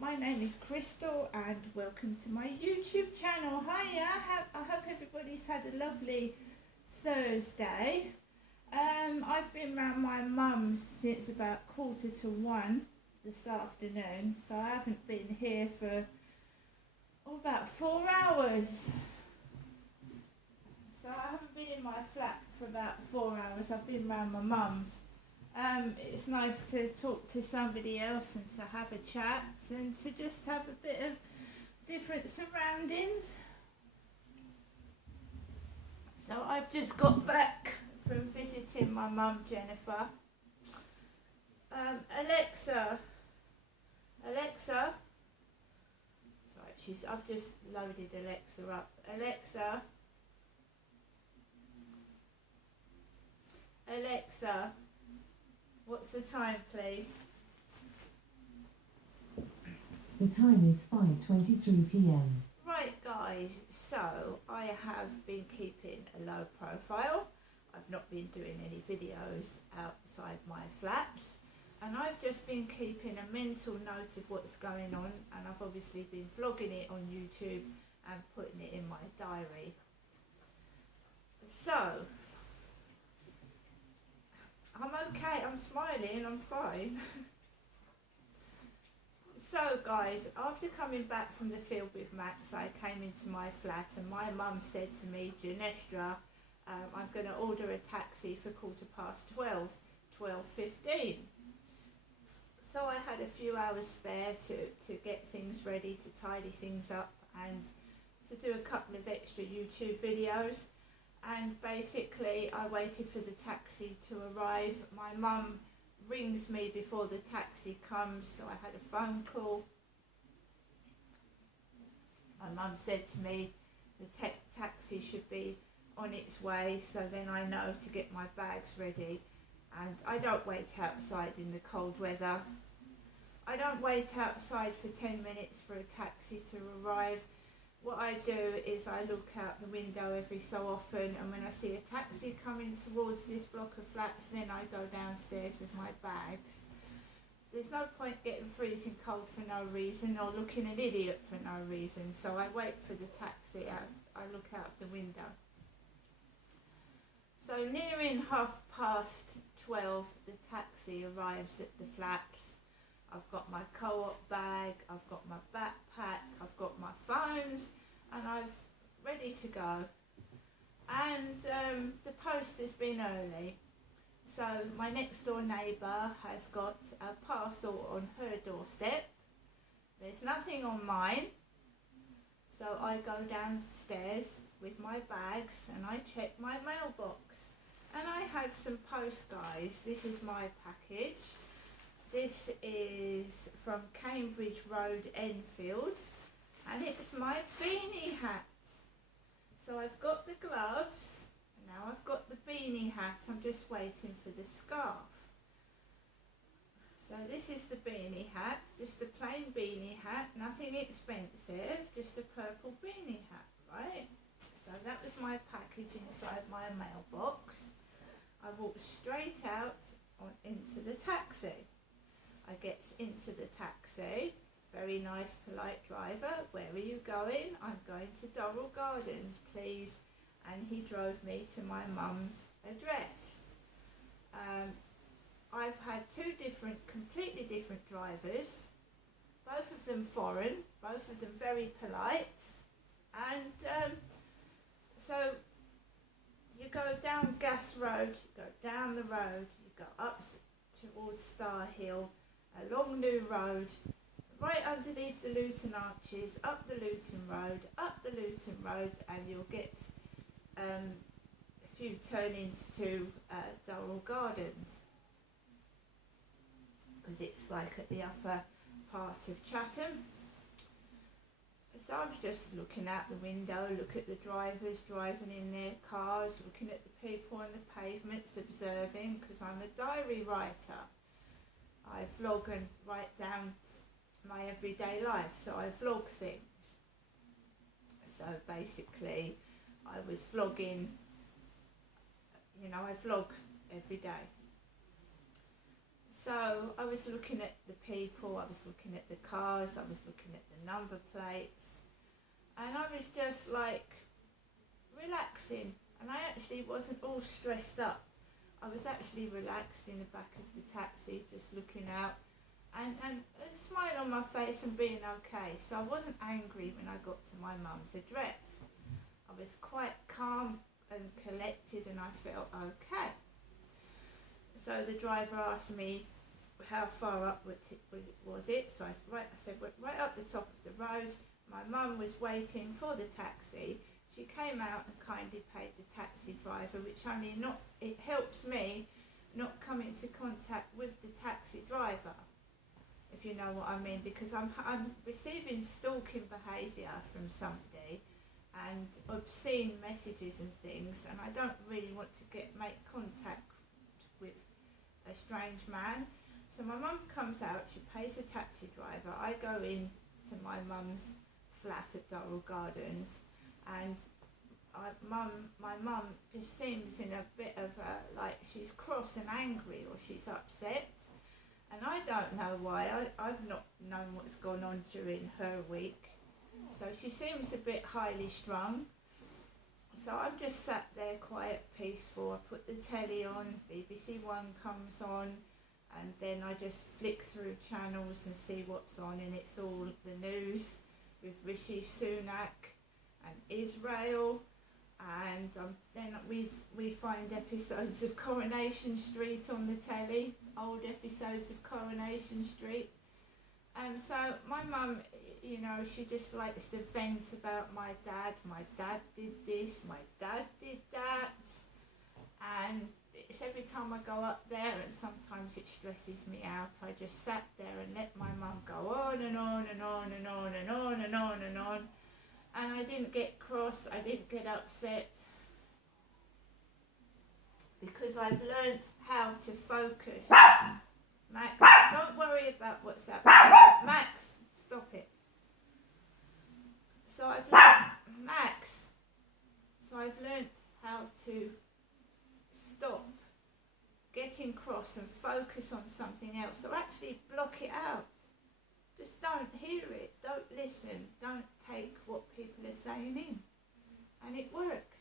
my name is Crystal and welcome to my YouTube channel. Hiya, I hope everybody's had a lovely Thursday. I've been around my mum's since about 1:45 this afternoon, so I haven't been here for about 4 hours. So I haven't been in my flat for about 4 hours. I've been around my mum's. It's nice to talk to somebody else and to have a chat and to just have a bit of different surroundings. So I've just got back from visiting my mum, Jennifer. Alexa, sorry, I've just loaded Alexa up. Alexa, what's the time, please? The time is 5:23 p.m. Right, guys, so I have been keeping a low profile. I've not been doing any videos outside my flats, and I've just been keeping a mental note of what's going on, and I've obviously been vlogging it on YouTube and putting it in my diary. So I'm okay, I'm smiling, I'm fine. So guys, after coming back from the field with Max, I came into my flat and my mum said to me, Janestra, I'm going to order a taxi for 12:15. 12:15. So I had a few hours spare to get things ready, to tidy things up and to do a couple of extra YouTube videos. And basically I waited for the taxi to arrive. My mum rings me before the taxi comes, so I had a phone call. My mum said to me the taxi should be on its way, so then I know to get my bags ready. And I don't wait outside in the cold weather. I don't wait outside for 10 minutes for a taxi to arrive. What I do is I look out the window every so often, and when I see a taxi coming towards this block of flats, then I go downstairs with my bags. There's no point getting freezing cold for no reason or looking an idiot for no reason, so I wait for the taxi out. I look out the window. So nearing 12:30, the taxi arrives at the flats. I've got my co-op bag, I've got my backpack, I've got my phones, and I'm ready to go. And the post has been early. So my next door neighbour has got a parcel on her doorstep. There's nothing on mine. So I go downstairs with my bags and I check my mailbox. And I had some post, guys. This is my package. This is from Cambridge Road, Enfield, and it's my beanie hat. So I've got the gloves, now I've got the beanie hat, I'm just waiting for the scarf. So this is the beanie hat, just a plain beanie hat, nothing expensive, just a purple beanie hat, right? So that was my package inside my mailbox. I walked straight out into the taxi. I get into the taxi, very nice, polite driver. Where are you going? I'm going to Durrell Gardens, please. And he drove me to my mum's address. I've had two completely different drivers, both of them foreign, both of them very polite. And so you go down Gas Road, you go down the road, you go up towards Star Hill, along New Road, right underneath the Luton Arches, up the Luton Road, and you'll get a few turn-ins to Durrell Gardens, because it's like at the upper part of Chatham. So I was just looking out the window, look at the drivers driving in their cars, looking at the people on the pavements, observing, because I'm a diary writer. I vlog and write down my everyday life, so I vlog things. So basically I was vlogging, I vlog every day. So I was looking at the people, I was looking at the cars, I was looking at the number plates, and I was just like relaxing, and I actually wasn't all stressed up. I was actually relaxed in the back of the taxi, just looking out, and a smile on my face and being okay. So I wasn't angry when I got to my mum's address. I was quite calm and collected, and I felt okay. So the driver asked me how far up was it. So I said right up the top of the road. My mum was waiting for the taxi. She came out and kindly paid the taxi driver, which it helps me not come into contact with the taxi driver, if you know what I mean, because I'm receiving stalking behaviour from somebody and obscene messages and things, and I don't really want to make contact with a strange man. So my mum comes out, she pays the taxi driver, I go in to my mum's flat at Durrell Gardens, and my mum just seems in a bit of like she's cross and angry, or she's upset, and I don't know why. I've not known what's gone on during her week, so she seems a bit highly strung. So I'm just sat there quiet, peaceful. I put the telly on, BBC One comes on, and then I just flick through channels and see what's on, and it's all the news with Rishi Sunak and Israel, and then we find episodes of Coronation Street on the telly, old episodes of Coronation Street. So my mum, you know, she just likes to vent about my dad. My dad did this, my dad did that, and it's every time I go up there, and sometimes it stresses me out. I just sat there and let my mum go on and on and on and on and on and on and on, and I didn't get cross, I didn't get upset, because I've learned how to focus. Max, don't worry about what's happening. Max, stop it. So I've learned how to stop getting cross and focus on something else, or actually block it out. Just don't hear it, don't listen, don't take what people are saying in. And it works,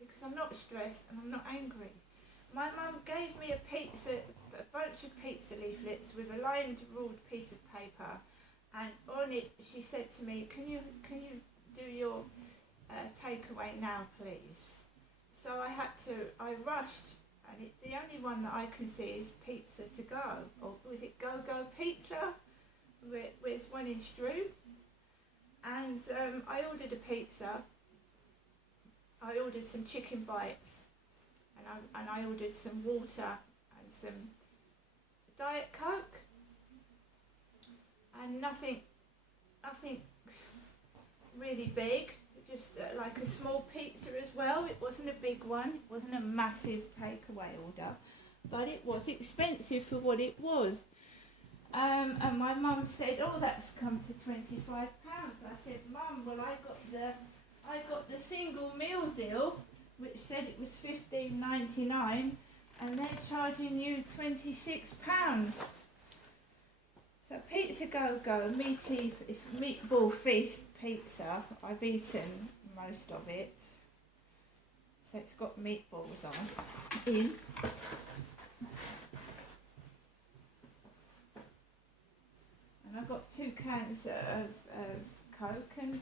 because I'm not stressed and I'm not angry. My mum gave me a bunch of pizza leaflets with a lined ruled piece of paper, and on it she said to me, can you do your takeaway now, please? So I rushed, and the only one that I can see is Pizza to Go, or was it Go Go Pizza? There's one in Strood, and I ordered a pizza. I ordered some chicken bites, and I ordered some water and some Diet Coke, and nothing really big, just like a small pizza as well. It wasn't a big one, it wasn't a massive takeaway order, but it was expensive for what it was. And my mum said, oh, that's come to £25. I said, Mum, well, I got the single meal deal, which said it was $15.99, and they're charging you £26. So Pizza Go Go, it's meatball feast pizza. I've eaten most of it. So it's got meatballs in. And I've got 2 cans of Coke, and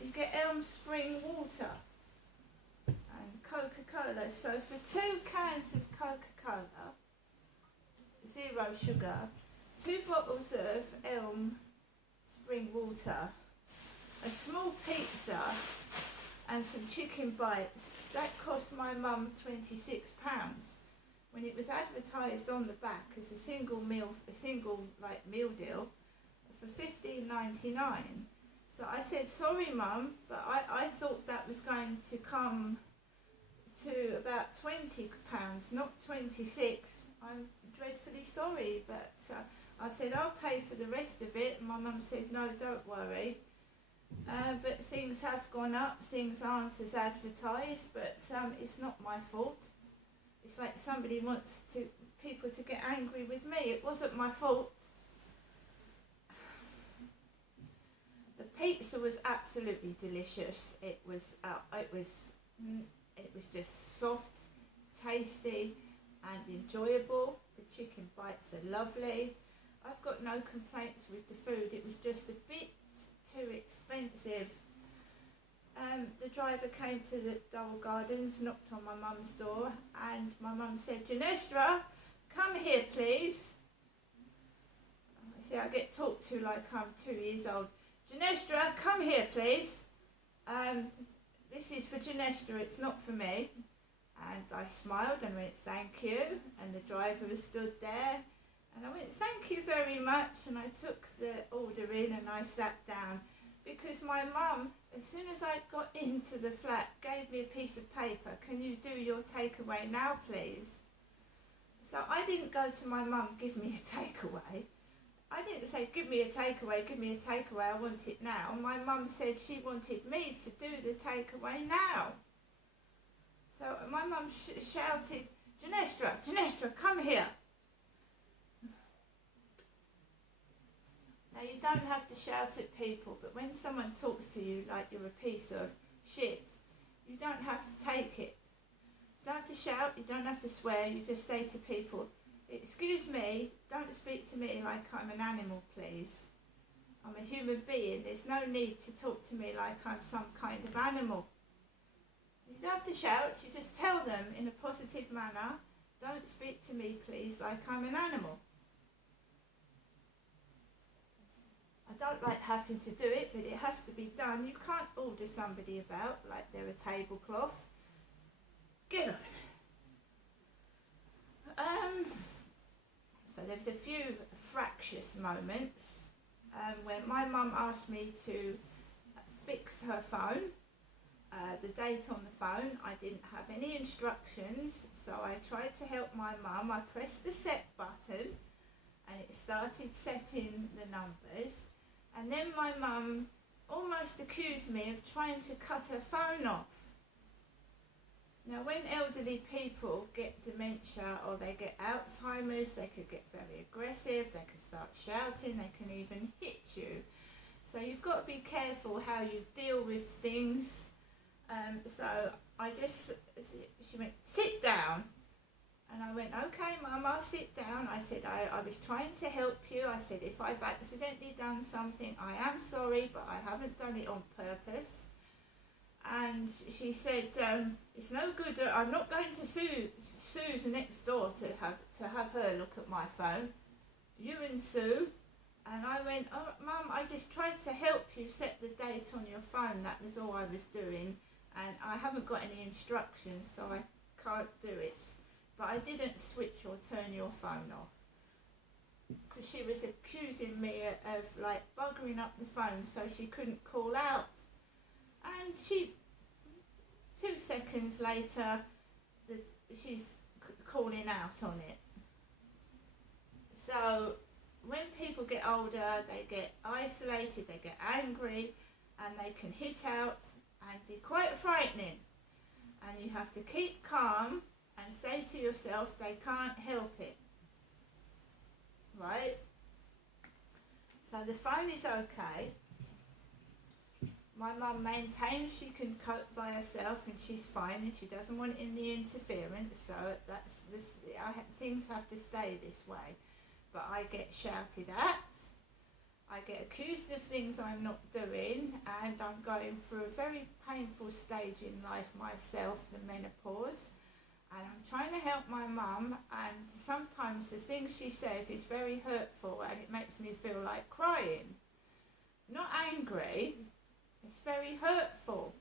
you get Elm Spring water and Coca-Cola. So for 2 cans of Coca-Cola, 0 sugar, 2 bottles of Elm Spring water, a small pizza and some chicken bites, that cost my mum £26. When it was advertised on the back as a single meal deal for $15.99. So I said, sorry Mum, but I thought that was going to come to about £20, not 26. I'm dreadfully sorry, but I said, I'll pay for the rest of it. And my mum said, no, don't worry. But things have gone up, things aren't as advertised, but it's not my fault. it's like somebody wants people to get angry with me. It wasn't my fault. The pizza was absolutely delicious. It was just soft, tasty, and enjoyable. The chicken bites are lovely. I've got no complaints with the food. It was just a bit too expensive. The driver came to the Dole Gardens, knocked on my mum's door, and my mum said, "Janestra, come here, please." See, I get talked to like I'm 2 years old. "Janestra, come here, please. This is for Janestra, it's not for me." And I smiled and went, "Thank you." And the driver was stood there. And I went, "Thank you very much." And I took the order in and I sat down. Because my mum, as soon as I got into the flat, gave me a piece of paper. "Can you do your takeaway now, please?" So I didn't go to my mum, "Give me a takeaway." I didn't say, "Give me a takeaway, give me a takeaway, I want it now." My mum said she wanted me to do the takeaway now. So my mum shouted, "Janestra, Janestra, come here." Now, you don't have to shout at people, but when someone talks to you like you're a piece of shit, you don't have to take it. You don't have to shout, you don't have to swear, you just say to people, "Excuse me, don't speak to me like I'm an animal, please. I'm a human being, there's no need to talk to me like I'm some kind of animal." You don't have to shout, you just tell them in a positive manner, "Don't speak to me, please, like I'm an animal." I don't like having to do it, but it has to be done. You can't order somebody about like they're a tablecloth. Get on. So there's a few fractious moments when my mum asked me to fix her phone. The date on the phone, I didn't have any instructions, so I tried to help my mum. I pressed the set button and it started setting the numbers. And then my mum almost accused me of trying to cut her phone off. Now, when elderly people get dementia or they get Alzheimer's, they could get very aggressive, they could start shouting, they can even hit you. So you've got to be careful how you deal with things. So she went, "Sit down." And I went, "Okay, Mum, I'll sit down." I said, I was trying to help you. I said, "If I've accidentally done something, I am sorry, but I haven't done it on purpose." And she said, "It's no good. I'm not going to Sue's next door to have her look at my phone. You and Sue." And I went, "Oh, Mum, I just tried to help you set the date on your phone. That was all I was doing. And I haven't got any instructions, so I can't do it. But I didn't switch or turn your phone off." Because she was accusing me of like buggering up the phone so she couldn't call out. And 2 seconds later, she's calling out on it. So when people get older, they get isolated, they get angry, and they can hit out and be quite frightening. And you have to keep calm and say to yourself, they can't help it. Right? So the phone is okay. My mum maintains she can cope by herself and she's fine and she doesn't want any interference, so things have to stay this way. But I get shouted at, I get accused of things I'm not doing, and I'm going through a very painful stage in life myself, the menopause. And I'm trying to help my mum, and sometimes the things she says is very hurtful and it makes me feel like crying. Not angry, it's very hurtful.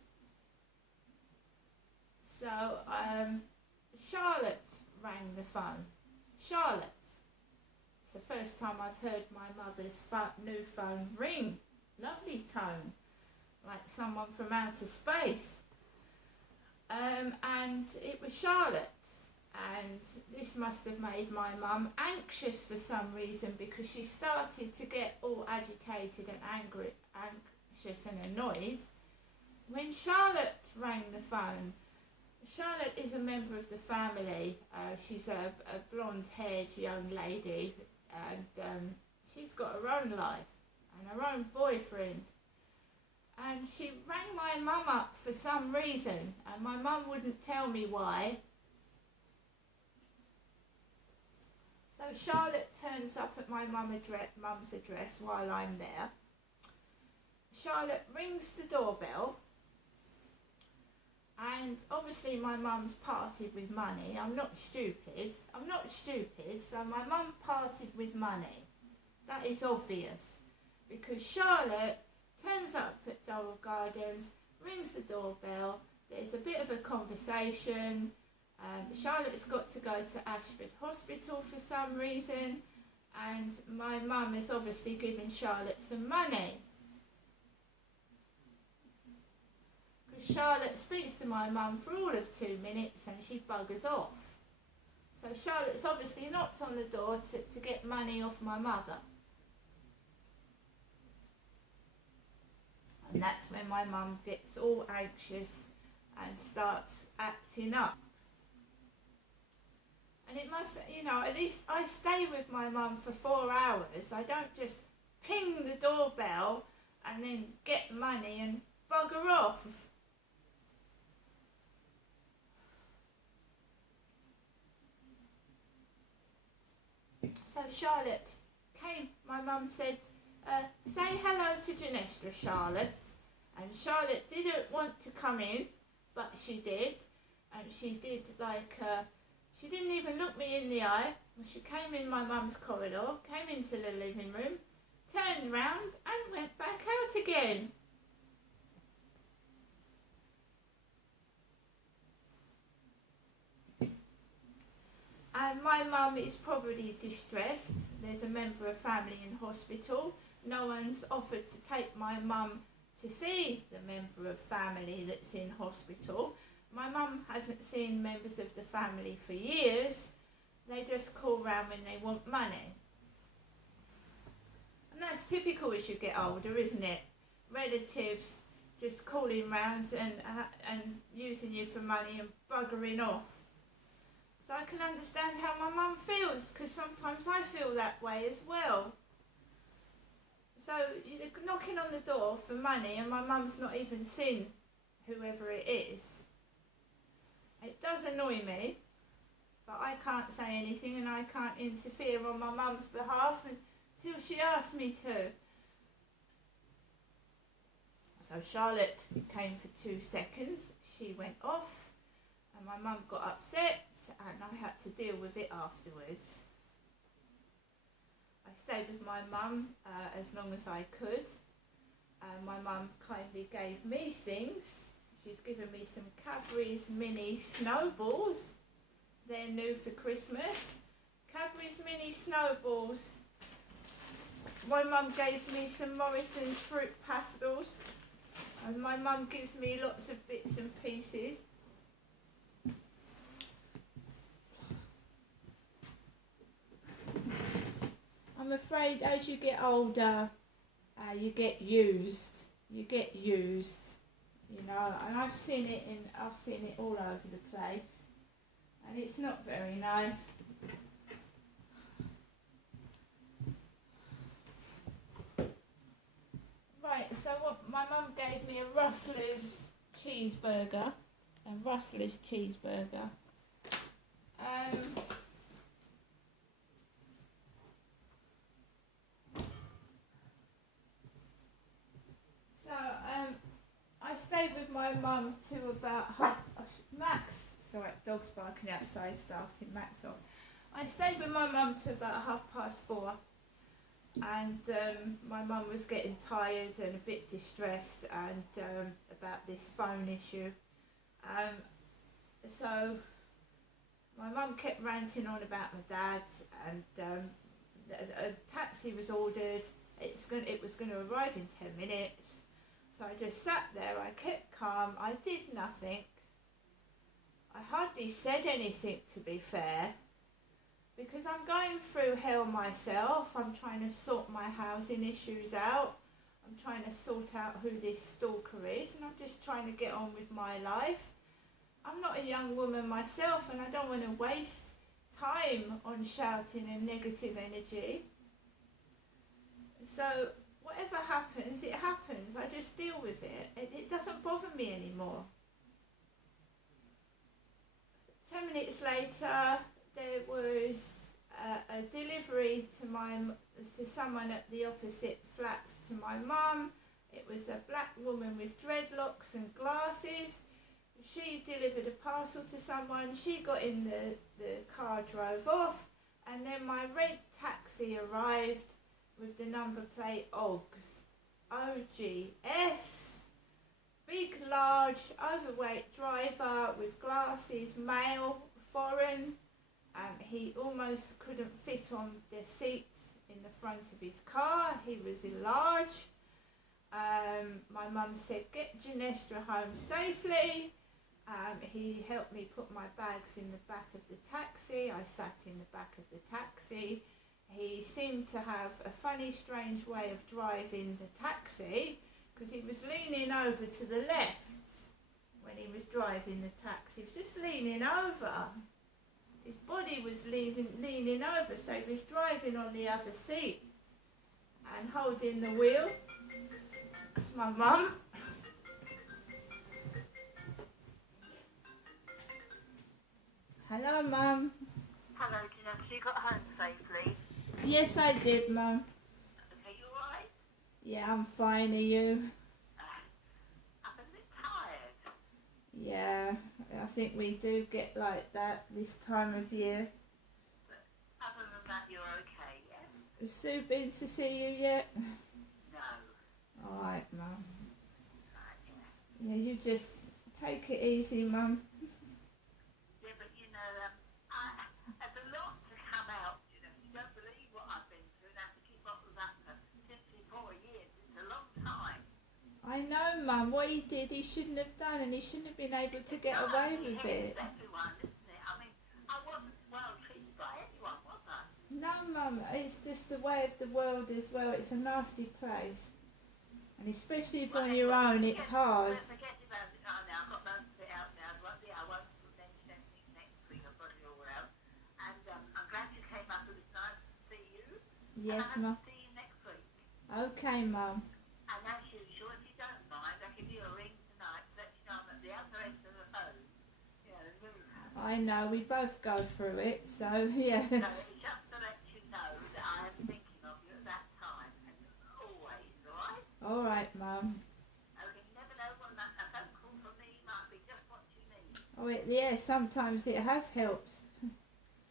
So Charlotte rang the phone. Charlotte. It's the first time I've heard my mother's new phone ring. Lovely tone, like someone from outer space. And it was Charlotte, and this must have made my mum anxious for some reason, because she started to get all agitated and angry, anxious and annoyed when Charlotte rang the phone. Charlotte is a member of the family. She's a blonde-haired young lady, and she's got her own life and her own boyfriend. And she rang my mum up for some reason, and my mum wouldn't tell me why. So Charlotte turns up at my mum's address while I'm there. Charlotte rings the doorbell, and obviously my mum's parted with money. I'm not stupid, so my mum parted with money. That is obvious, because Charlotte turns up at Durrell Gardens, rings the doorbell, there's a bit of a conversation. Charlotte's got to go to Ashford Hospital for some reason, and my mum is obviously giving Charlotte some money. Because Charlotte speaks to my mum for all of 2 minutes and she buggers off. So Charlotte's obviously knocked on the door to get money off my mother. And that's when my mum gets all anxious and starts acting up. And it must, at least I stay with my mum for 4 hours. I don't just ping the doorbell and then get money and bugger off. So Charlotte came, my mum said, say hello to Janestra, Charlotte. And Charlotte didn't want to come in, but she did. And she did she didn't even look me in the eye. She came in my mum's corridor, came into the living room, turned round and went back out again. And my mum is probably distressed. There's a member of family in hospital. No one's offered to take my mum to see the member of family that's in hospital. My mum hasn't seen members of the family for years. They just call round when they want money. And that's typical as you get older, isn't it? Relatives just calling round and using you for money and buggering off. So I can understand how my mum feels, because sometimes I feel that way as well. So you're knocking on the door for money and my mum's not even seen whoever it is. It does annoy me, but I can't say anything and I can't interfere on my mum's behalf until she asks me to. So Charlotte came for 2 seconds, she went off and my mum got upset and I had to deal with it afterwards. I stayed with my mum as long as I could. My mum kindly gave me things. She's given me some Cadbury's mini snowballs. They're new for Christmas. Cadbury's mini snowballs. My mum gave me some Morrison's fruit pastels. And my mum gives me lots of bits and pieces. I'm afraid as you get older, you get used. And I've seen it all over the place, and it's not very nice. Right, so what my mum gave me a Rustler's cheeseburger, I stayed with my mum to about Max. Sorry, dog's barking outside, starting Max off. I stayed with my mum to about 4:30, and my mum was getting tired and a bit distressed and about this phone issue. So my mum kept ranting on about my dad, and a taxi was ordered. It was going to arrive in 10 minutes. So I just sat there, I kept calm, I did nothing. I hardly said anything, to be fair, because I'm going through hell myself. I'm trying to sort my housing issues out. I'm trying to sort out who this stalker is, and I'm just trying to get on with my life. I'm not a young woman myself, and I don't want to waste time on shouting and negative energy. So whatever happens, it happens. I just deal with it. It doesn't bother me anymore. 10 minutes later, there was a delivery to someone at the opposite flats to my mum. It was a black woman with dreadlocks and glasses. She delivered a parcel to someone. She got in the car, drove off, and then my red taxi arrived with the number plate OGS. OGS. Big, large, overweight driver with glasses, male, foreign. He almost couldn't fit on the seats in the front of his car. He was large. My mum said, get Ginestra home safely. He helped me put my bags in the back of the taxi. I sat in the back of the taxi. He seemed to have a funny, strange way of driving the taxi, because he was leaning over to the left when he was driving the taxi. He was just leaning over. His body was leaning over, so he was driving on the other seat and holding the wheel. That's my mum. Hello, Mum. Hello, Jeanette. You got home safely? Yes, I did, Mum. Okay, you alright? Yeah, I'm fine. Are you? I'm a bit tired. Yeah, I think we do get like that this time of year. But other than that, you're okay, yeah? Has Sue been to see you yet? No. Alright, Mum. Right, yeah. Yeah, you just take it easy, Mum. Yeah, but you know, there's a lot to come out, you know. You don't believe what I've been through, and I have to keep up with that for 54 years. It's a long time. I know, Mum. What he did, he shouldn't have done, and he shouldn't have been able to get away with it. Everyone, isn't it? I mean, I wasn't well treated by anyone, was I? No, Mum. It's just the way of the world as well. It's a nasty place. And especially if on your own, it's hard. Forget about it. Oh, now I've got most of it out now. I won't mention anything next week. I've got it all out. And I'm glad you came up. It was nice to see you. Yes, and Mum. I'll see you next week. Okay, Mum. And as usual, if you don't mind, I'll give you a ring tonight to let you know I'm at the other end of the phone. You know, the move. I know, we both go through it, so yeah. So it's just to let you know that I am thinking of you at that time. And always, alright? Alright, Mum. Okay, you never know when a phone call from me might be just what you need. Oh, yeah, sometimes it has helped.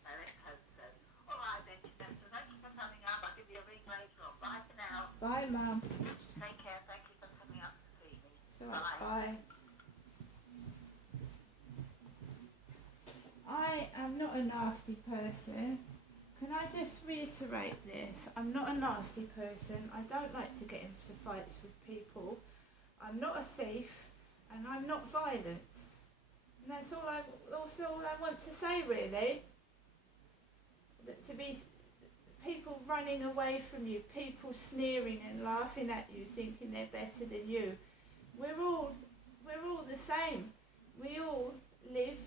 Let's hope so. All right then, so thank you for coming up. I'll give you a ring later on. Bye for now. Bye, Mum. Take care. Thank you for coming up to see me. So, bye. I am not a nasty person. Can I just reiterate this? I'm not a nasty person. I don't like to get into fights with people. I'm not a thief, and I'm not violent. And that's all I want to say, really. That to be people running away from you, people sneering and laughing at you, thinking they're better than you. We're all the same. We all live,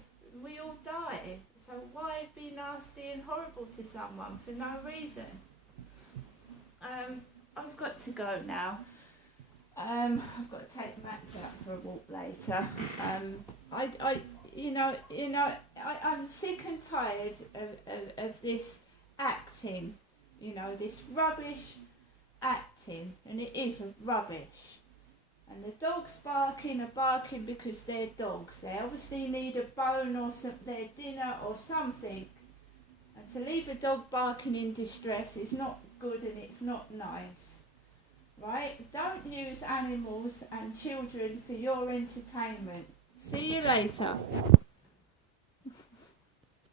we all die. So why be nasty and horrible to someone for no reason? I've got to go now. I've got to take Max out for a walk later. I'm sick and tired of this acting, this rubbish acting, and it is rubbish. And the dogs are barking because they're dogs. They obviously need a bone or their dinner or something. And to leave a dog barking in distress is not good, and it's not nice. Right? Don't use animals and children for your entertainment. See you later.